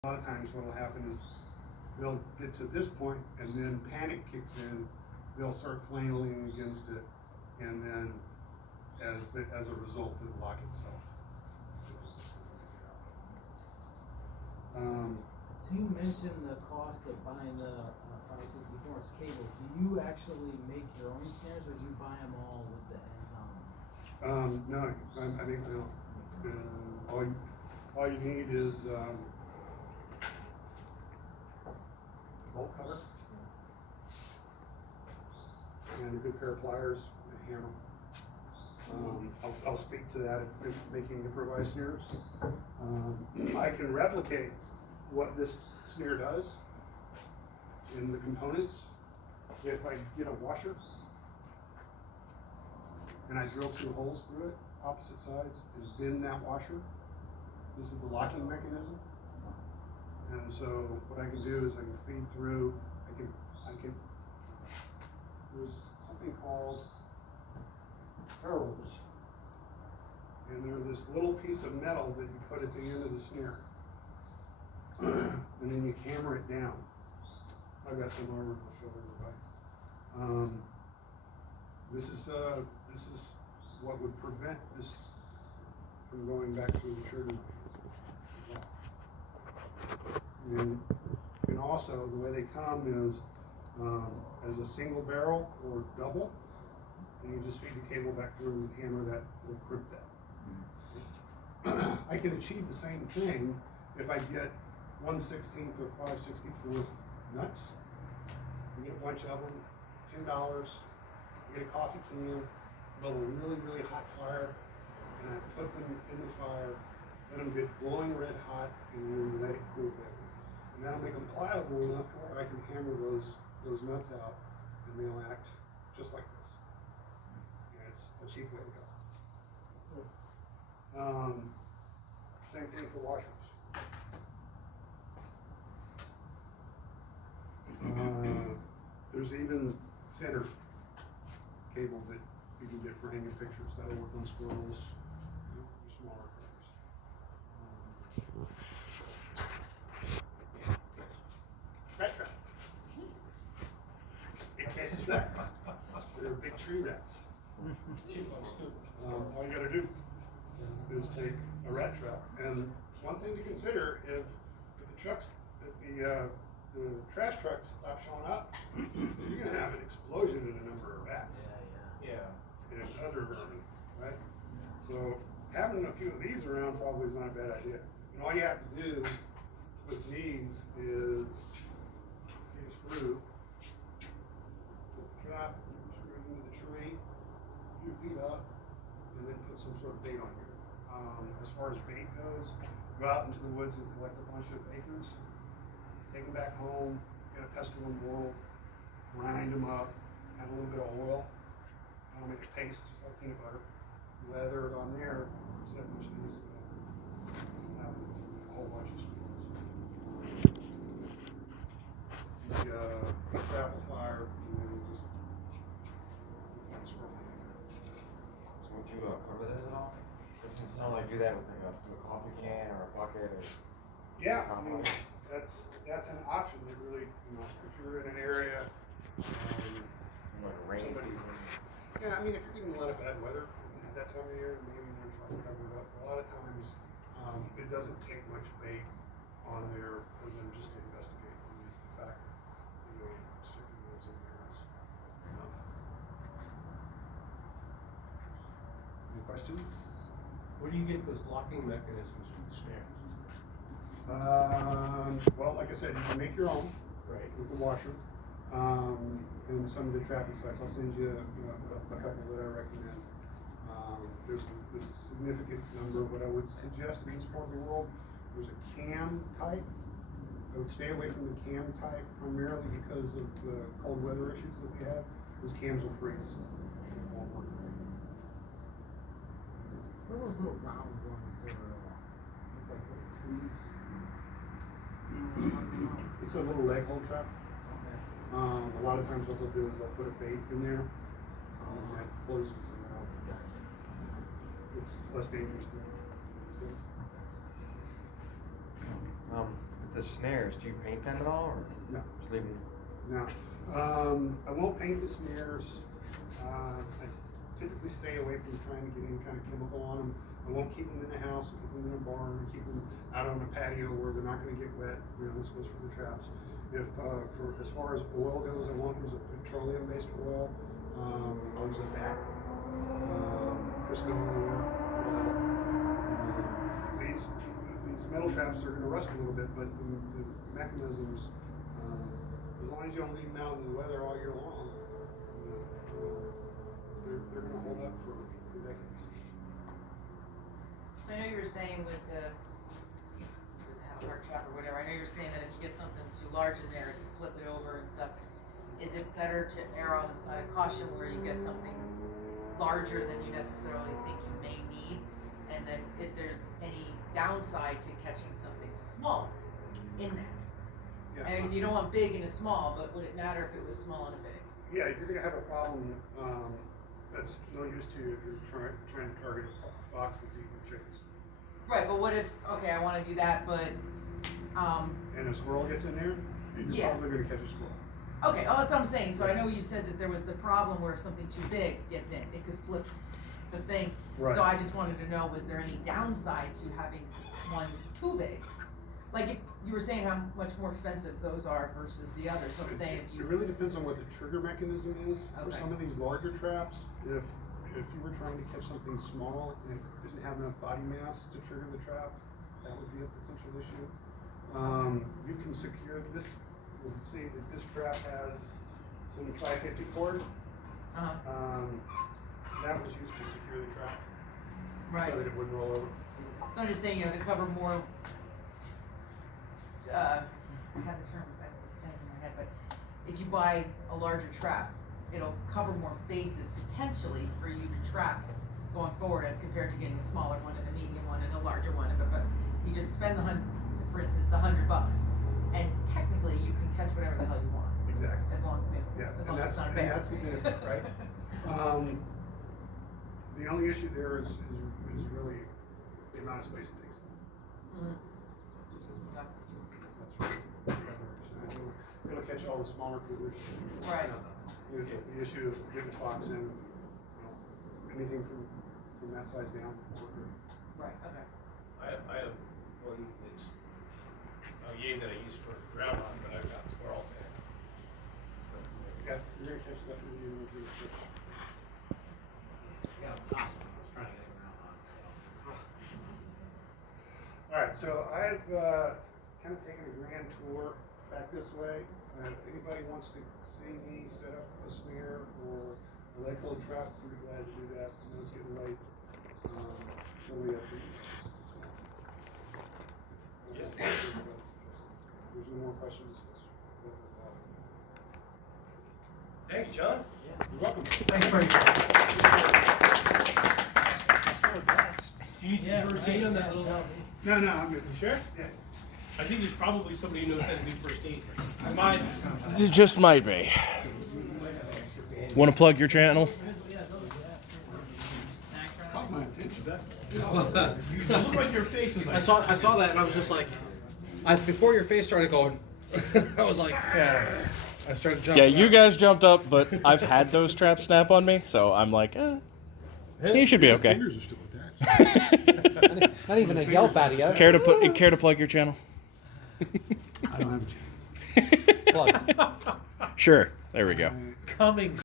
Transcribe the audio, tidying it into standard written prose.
A lot of times what'll happen is they'll get to this point and then panic kicks in, they'll start flailing against it, and then as a result it'll lock itself. So you mentioned the cost of buying the 564 inch cable. Do you actually make your own snares, or do you buy them all with the ends on them? No, I think no. All you need is bolt cutter and a good pair of pliers and a hammer. I'll speak to that in making improvised snares. I can replicate what this snare does in the components if I get a washer and I drill 2 holes through it, opposite sides, and bend that washer. This is the locking mechanism. And so what I can do is I can feed through, there's something called ferrules. And they're this little piece of metal that you put at the end of the snare. And then you hammer it down. I've got some over, I'll show everybody. This is what would prevent this from going back through the trigger. And also, the way they come is as a single barrel or double, and you just feed the cable back through and hammer that, will crimp that. I can achieve the same thing if I get 1/16 or 5/64 nuts. You get a bunch of them, $10. You get a coffee can, build a really, really hot fire, and I put them in the fire, let them get glowing red hot, and then let it cool down. And that'll make them pliable enough where I can hammer those nuts out, and they'll act just like this. And it's a cheap way to go. Same thing for washers. There's even thinner cable that you can get for hanging pictures. That'll work on squirrels, smaller critters. Rat trap. It catches rats. They're big tree rats. All you gotta do is take a rat trap. And one thing to consider, if the trash trucks stop showing up, you're gonna have an explosion in the number of rats. And other vermin, right? So having a few of these around probably is not a bad idea. And all you have to do with these is get a screw, put the trap, screw it into the tree, 2 feet up, and then put some sort of bait on here. As far as bait goes, go out into the woods and collect a bunch of acorns, take them back home, get a pestle and bowl, grind them up, add a little bit of oil, make a paste just like peanut butter, lather it on there, set a bunch of these and have a whole bunch of squirrels. The travel fire, and then just find a squirrel in there. So would you cover this at all? Doesn't sound like do that with like a coffee can or a bucket or. Yeah, I mean, that's an option that really, if you're in an area, like a rainy season. yeah, I mean, if you're getting a lot of bad weather at that time of year, maybe there's like whatever, but a lot of times, it doesn't take much bait on there for them just to investigate. I mean, the fact that, sticking those in there is enough. Any questions? Where do you get those locking mechanisms for the snares? Well, like I said, you can make your own. Right. With the washer. And some of the trapping sites, I'll send you a couple that I recommend. There's a significant number. What I would suggest in the sporting world, there's a cam type. I would stay away from the cam type primarily because of the cold weather issues that we have. Those cams will freeze. It won't work. What are those little round ones that are look like little tubes? It's a little leg hold trap. A lot of times what they'll do is they'll put a bait in there, and that closes it out. It's less dangerous than these things. With the snares, do you paint them at all, or No. just leave them? No, I won't paint the snares. I typically stay away from trying to get any kind of chemical on them. I won't keep them in the house, keep them in a barn, keep them out on a patio where they're not gonna get wet. You know, this goes for the traps. If, as far as oil goes, I won't use a petroleum-based oil. I'll use a fat, Crisco oil. These metal traps are gonna rust a little bit, but the mechanisms, as long as you don't leave them out in the weather all year long, they're gonna hold up for decades. So I know you were saying with the heart trap or whatever, I know you were saying that if you get something too large in there, you flip it over and stuff. Is it better to err on the side of caution where you get something larger than you necessarily think you may need? And then if there's any downside to catching something small in that? Yeah. And because you don't want big and a small, but would it matter if it was small and a big? Yeah, you're gonna have a problem, that's no use to you if you're trying to target a fox that's eating chickens. Right, but what if, okay, I wanna do that, but, And a squirrel gets in there, you're Yeah. probably gonna catch a squirrel. okay, oh, that's what I'm saying, so I know you said that there was the problem where if something too big gets in, it could flip the thing. Right. So I just wanted to know, was there any downside to having one too big? Like, if you were saying how much more expensive those are versus the others, so I'm saying if It you. really depends on what the trigger mechanism is. For Okay. some of these larger traps, if you were trying to catch something small and it didn't have enough body mass to trigger the trap, that would be a potential issue. You can secure this, let's see, if this trap has some 550 cord, Uh-huh, that was used to secure the trap, right, so that it wouldn't roll over. so I'm just saying, you know, to cover more, I have the term, I think in my head, but if you buy a larger trap, it'll cover more bases potentially for you to trap going forward as compared to getting a smaller one and a medium one and a larger one, but you just spend for instance, the $100, and technically you can catch whatever the hell you want, Exactly. as long as Yeah, as and long as that's, it's not a and bear. that's the benefit, right? The only issue there is really the amount of space it takes. Mhm. That's really, it'll catch all the smaller critters. Right. The issue of getting a fox in, anything from that size down. Right, okay. I have one that's a yay that I use for ground hunt, but I've got squirrels in it. Yeah, you're gonna catch stuff in the Yeah, awesome, I was trying to get him around on, so. Alright, so I've, kind of taken a grand tour back this way. If anybody wants to see me set up a snare or a lake hold trap, I'm pretty glad to do that. I know it's getting late. Totally up to you. If there's no more questions, let's go. Thank you, John. You're welcome. Thanks very much. Do you need Yeah, some first aid on that little? No, I'm good. You sure? Yeah. I think there's probably somebody who knows how to do first aid. Mine. It just might be. Want to plug your channel? Caught my attention. Look like your face was like. I saw that and I was just like, before your face started going, I was like, I started jumping. Yeah, you guys jumped up, but I've had those traps snap on me, so I'm like, you should be okay. Fingers are still attached. Not even a yelp out of you. Care to plug your channel? I don't have a channel. Plugged. Sure. There we go. Coming